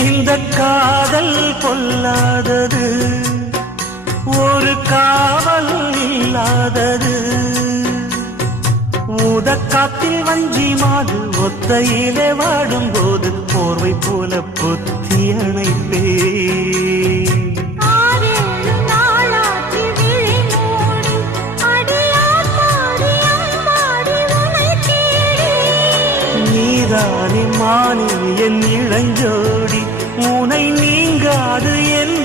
இந்த காதல் பொல்லாதது, ஒரு காவல் இல்லாதது. ஊதக்காத்தில் வஞ்சி மாது ஒத்தையிலே வாடும் போது போர்வை போல பொத்தி அணைப்பே. நீதானே மானி என் இளஞ்சோடி, உனை நீங்காது என்